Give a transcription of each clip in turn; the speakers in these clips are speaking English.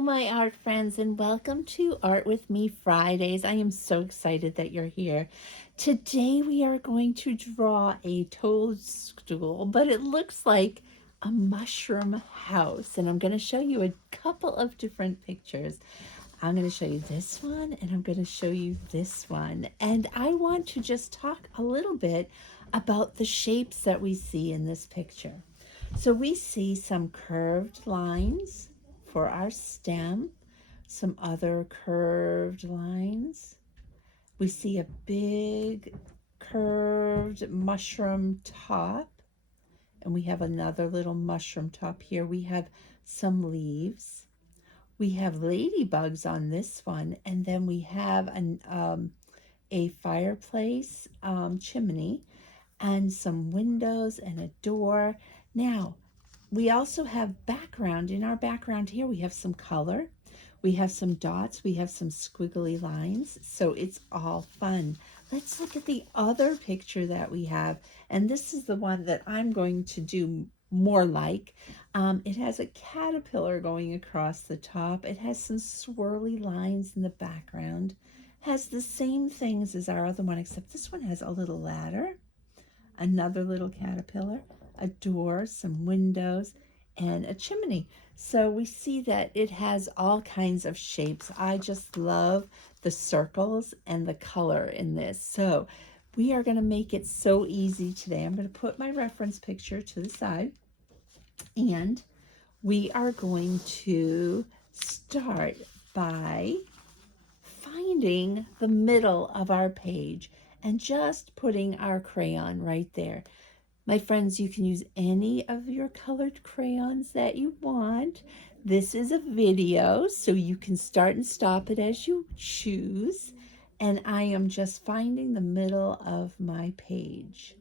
Hello, my art friends, and welcome to Art with Me Fridays. I am so excited that you're here. Today we are going to draw a toadstool, but it looks like a mushroom house. And I'm going to show you a couple of different pictures. I'm going to show you this one, and I'm going to show you this one. And I want to just talk a little bit about the shapes that we see in this picture. So we see some curved lines for our stem, some other curved lines. We see a big curved mushroom top, and we have another little mushroom top here. We have some leaves. We have ladybugs on this one, and then we have a fireplace chimney and some windows and a door. Now, we also have background. In our background here, we have some color. We have some dots. We have some squiggly lines. So it's all fun. Let's look at the other picture that we have. And this is the one that I'm going to do more like. It has a caterpillar going across the top. It has some swirly lines in the background. Has the same things as our other one, except this one has a little ladder, another little caterpillar, a door, some windows, and a chimney. So we see that it has all kinds of shapes. I just love the circles and the color in this. So we are going to make it so easy today. I'm going to put my reference picture to the side, and we are going to start by finding the middle of our page and just putting our crayon right there. My friends, you can use any of your colored crayons that you want. This is a video, so you can start and stop it as you choose. And I am just finding the middle of my page.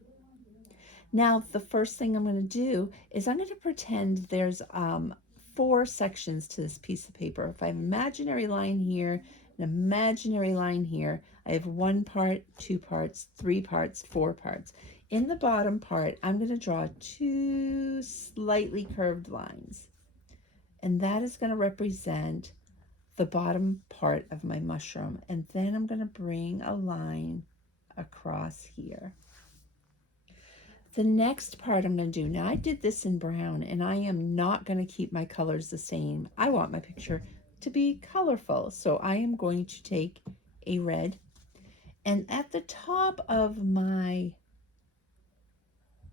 Now, the first thing I'm going to do is I'm going to pretend there's 4 sections to this piece of paper. If I have an imaginary line here, an imaginary line here, I have 1 part, 2 parts, 3 parts, 4 parts. In the bottom part, I'm going to draw 2 slightly curved lines. And that is going to represent the bottom part of my mushroom. And then I'm going to bring a line across here. The next part I'm going to do, now I did this in brown, and I am not going to keep my colors the same. I want my picture to be colorful, so I am going to take a red, and at the top of my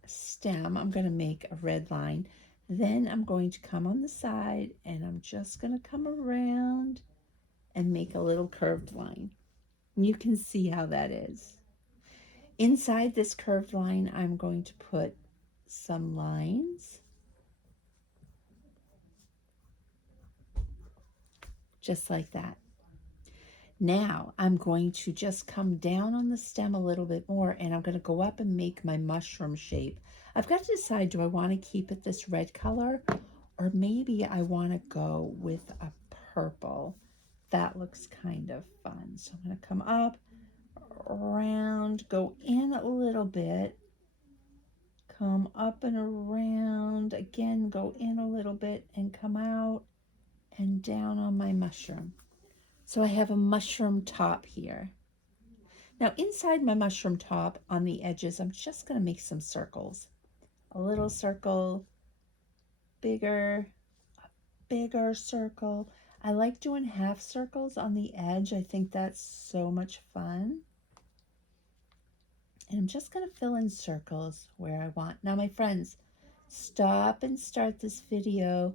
stem, I'm going to make a red line. Then I'm going to come on the side, and I'm just going to come around and make a little curved line. And you can see how that is. Inside this curved line, I'm going to put some lines, just like that. Now I'm going to just come down on the stem a little bit more, and I'm going to go up and make my mushroom shape. I've got to decide, do I want to keep it this red color, or maybe I want to go with a purple. That looks kind of fun. So I'm going to come up, around, go in a little bit, come up and around, again go in a little bit and come out and down on my mushroom. So I have a mushroom top here. Now inside my mushroom top on the edges, I'm just going to make some circles. A little circle, bigger, a bigger circle. I like doing half circles on the edge. I think that's so much fun. And I'm just going to fill in circles where I want. Now, my friends, stop and start this video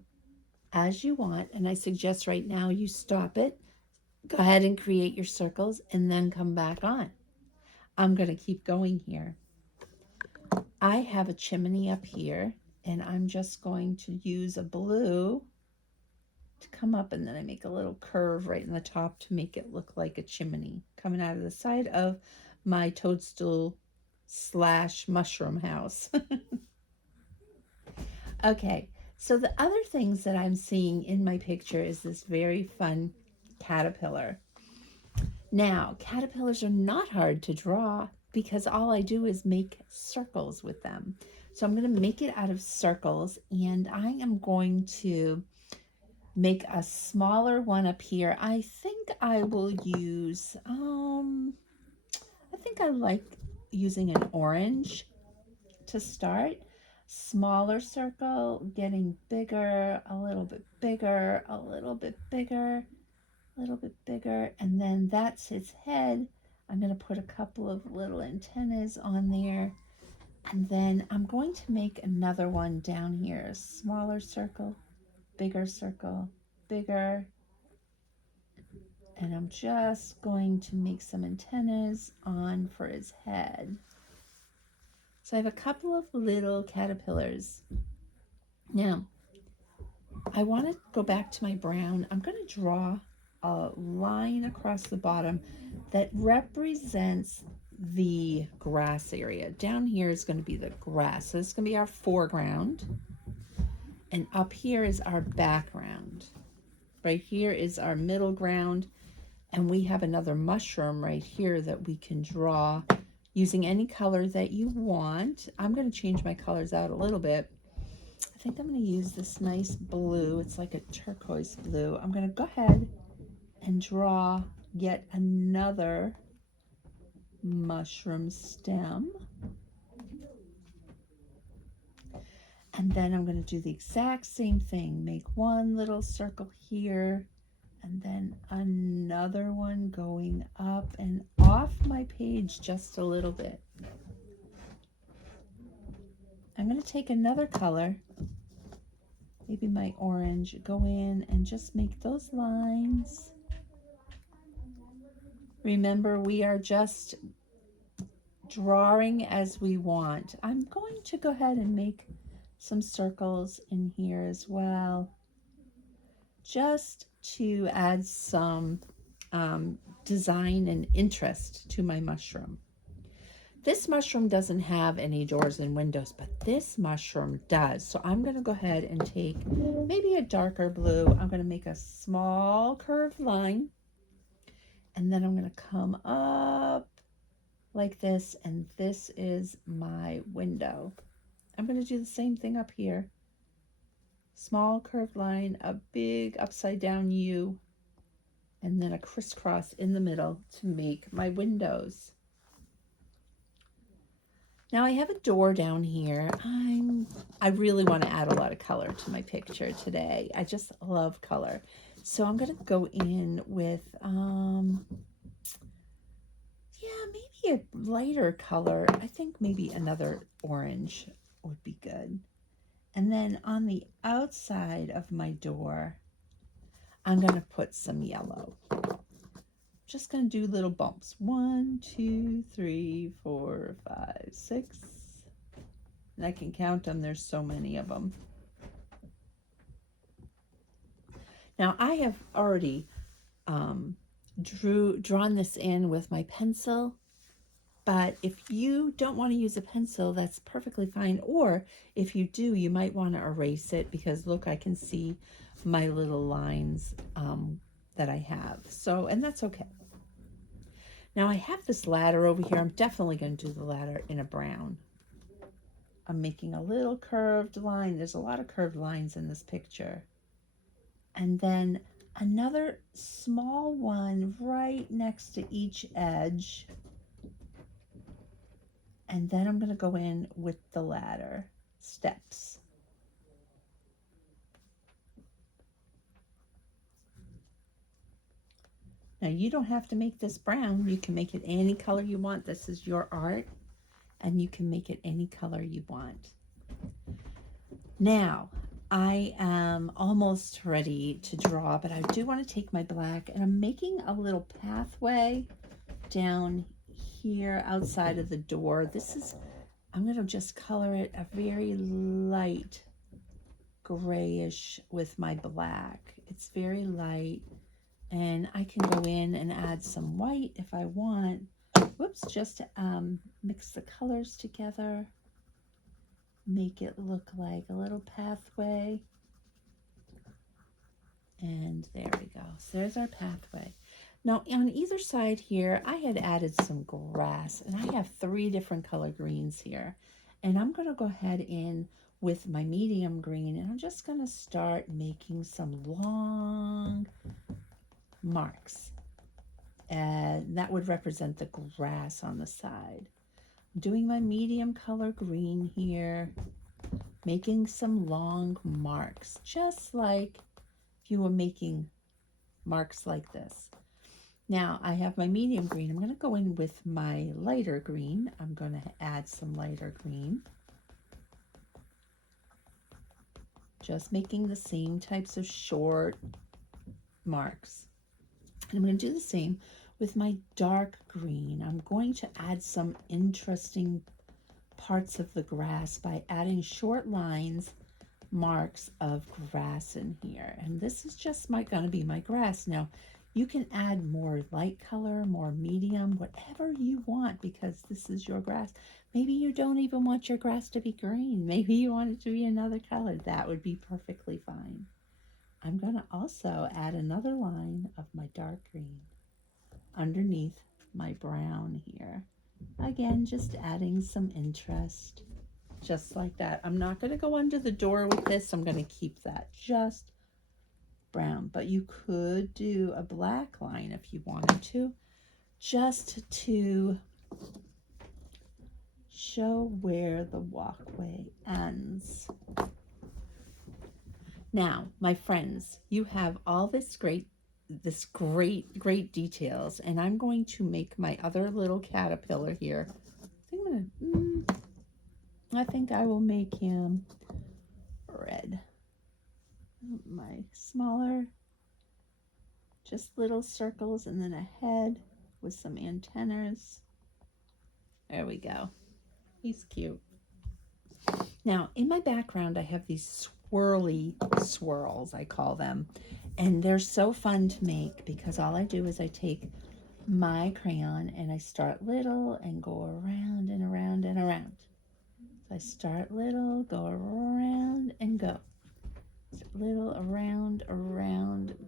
as you want. And I suggest right now you stop it. Go ahead and create your circles and then come back on. I'm going to keep going here. I have a chimney up here, and I'm just going to use a blue to come up, and then I make a little curve right in the top to make it look like a chimney coming out of the side of my toadstool / mushroom house. Okay, so the other things that I'm seeing in my picture is this very fun caterpillar. Now, caterpillars are not hard to draw because all I do is make circles with them. So I'm going to make it out of circles, and I am going to make a smaller one up here. I think I will use, I think I like using an orange to start. Smaller circle, getting bigger, a little bit bigger, a little bit bigger, a little bit bigger, and then that's its head. I'm going to put a couple of little antennas on there, and then I'm going to make another one down here. A smaller circle, bigger, and I'm just going to make some antennas on for his head. So I have a couple of little caterpillars. Now, I want to go back to my brown. I'm going to draw a line across the bottom that represents the grass area. Down here is going to be the grass. So this is going to be our foreground. And up here is our background. Right here is our middle ground. And we have another mushroom right here that we can draw using any color that you want. I'm going to change my colors out a little bit. I think I'm going to use this nice blue. It's like a turquoise blue. I'm going to go ahead and draw yet another mushroom stem. And then I'm going to do the exact same thing. Make one little circle here, and then another one going up and off my page just a little bit. I'm going to take another color, maybe my orange, go in and just make those lines. Remember, we are just drawing as we want. I'm going to go ahead and make some circles in here as well, just to add some design and interest to my mushroom. This mushroom doesn't have any doors and windows, but this mushroom does. So I'm going to go ahead and take maybe a darker blue. I'm going to make a small curved line, and then I'm going to come up like this, and this is my window. I'm going to do the same thing up here. Small curved line, a big upside down U, and then a crisscross in the middle to make my windows. Now I have a door down here. I really want to add a lot of color to my picture today. I just love color. So I'm going to go in with, maybe a lighter color. I think maybe another orange would be good. And then on the outside of my door, I'm going to put some yellow. Just going to do little bumps. 1, 2, 3, 4, 5, 6. And I can count them. There's so many of them. Now I have already drawn this in with my pencil. But if you don't want to use a pencil, that's perfectly fine. Or if you do, you might want to erase it, because look, I can see my little lines that I have. So, and that's okay. Now I have this ladder over here. I'm definitely going to do the ladder in a brown. I'm making a little curved line. There's a lot of curved lines in this picture. And then another small one right next to each edge. And then I'm going to go in with the ladder steps. Now you don't have to make this brown. You can make it any color you want. This is your art, and you can make it any color you want. Now I am almost ready to draw, but I do want to take my black, and I'm making a little pathway down here outside of the door. I'm going to just color it a very light grayish with my black. It's very light, and I can go in and add some white if I want. Whoops, just to mix the colors together, make it look like a little pathway. And there we go. So there's our pathway. Now on either side here, I had added some grass, and I have 3 different color greens here. And I'm going to go ahead in with my medium green, and I'm just going to start making some long marks. And that would represent the grass on the side. I'm doing my medium color green here, making some long marks, just like if you were making marks like this. Now I have my medium green. I'm going to go in with my lighter green. I'm going to add some lighter green. Just making the same types of short marks. And I'm going to do the same with my dark green. I'm going to add some interesting parts of the grass by adding short lines, marks of grass in here. And this is just going to be my grass. Now, you can add more light color, more medium, whatever you want, because this is your grass. Maybe you don't even want your grass to be green. Maybe you want it to be another color. That would be perfectly fine. I'm going to also add another line of my dark green underneath my brown here. Again, just adding some interest, just like that. I'm not going to go under the door with this. I'm going to keep that just brown, but you could do a black line if you wanted to, just to show where the walkway ends. Now, my friends, you have all this great details, and I'm going to make my other little caterpillar here. I think I will make him red. My smaller, just little circles, and then a head with some antennas. There we go. He's cute. Now, in my background, I have these swirly swirls, I call them. And they're so fun to make because all I do is I take my crayon and I start little and go around and around and around. So I start little, go around and go. Little, around,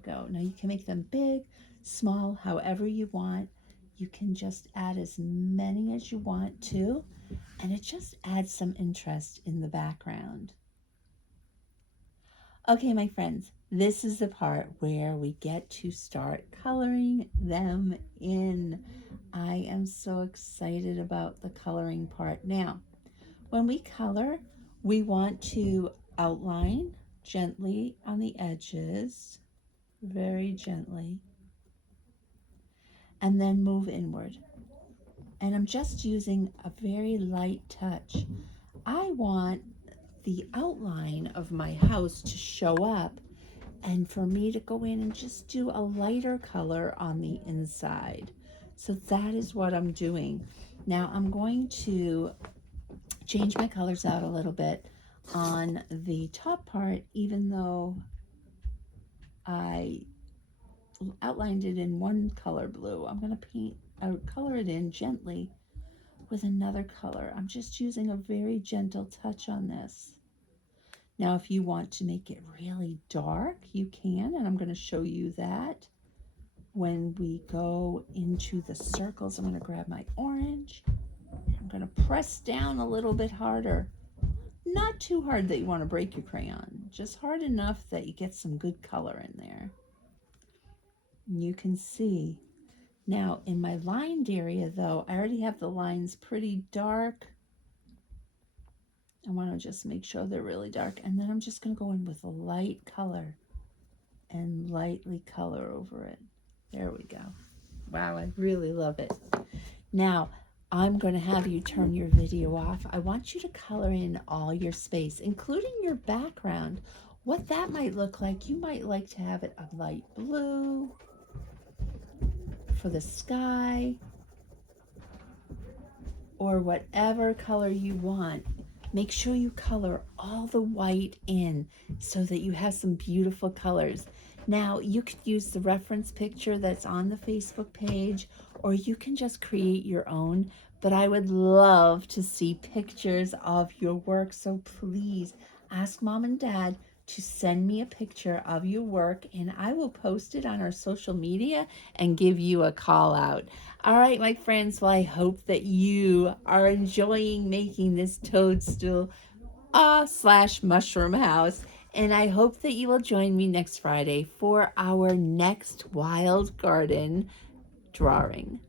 go. Now you can make them big, small, however you want. You can just add as many as you want to, and it just adds some interest in the background. Okay, my friends, this is the part where we get to start coloring them in. I am so excited about the coloring part. Now, when we color, we want to outline gently on the edges, very gently, and then move inward. And I'm just using a very light touch. I want the outline of my house to show up and for me to go in and just do a lighter color on the inside. So that is what I'm doing. Now I'm going to change my colors out a little bit on the top part, even though I outlined it in one color blue. I'm going to color it in gently with another color. I'm just using a very gentle touch on this. Now, if you want to make it really dark, you can, and I'm going to show you that when we go into the circles. I'm going to grab my orange. I'm going to press down a little bit harder. Not too hard that you want to break your crayon, just hard enough that you get some good color in there. And you can see. Now, in my lined area, though, I already have the lines pretty dark. I want to just make sure they're really dark. And then I'm just going to go in with a light color and lightly color over it. There we go. Wow, I really love it. Now, I'm going to have you turn your video off. I want you to color in all your space, including your background. What that might look like, you might like to have it a light blue for the sky, or whatever color you want. Make sure you color all the white in so that you have some beautiful colors. Now, you could use the reference picture that's on the Facebook page, or you can just create your own, but I would love to see pictures of your work. So please ask Mom and Dad to send me a picture of your work, and I will post it on our social media and give you a call out. All right, my friends, well, I hope that you are enjoying making this toadstool slash mushroom house. And I hope that you will join me next Friday for our next wild garden drawing.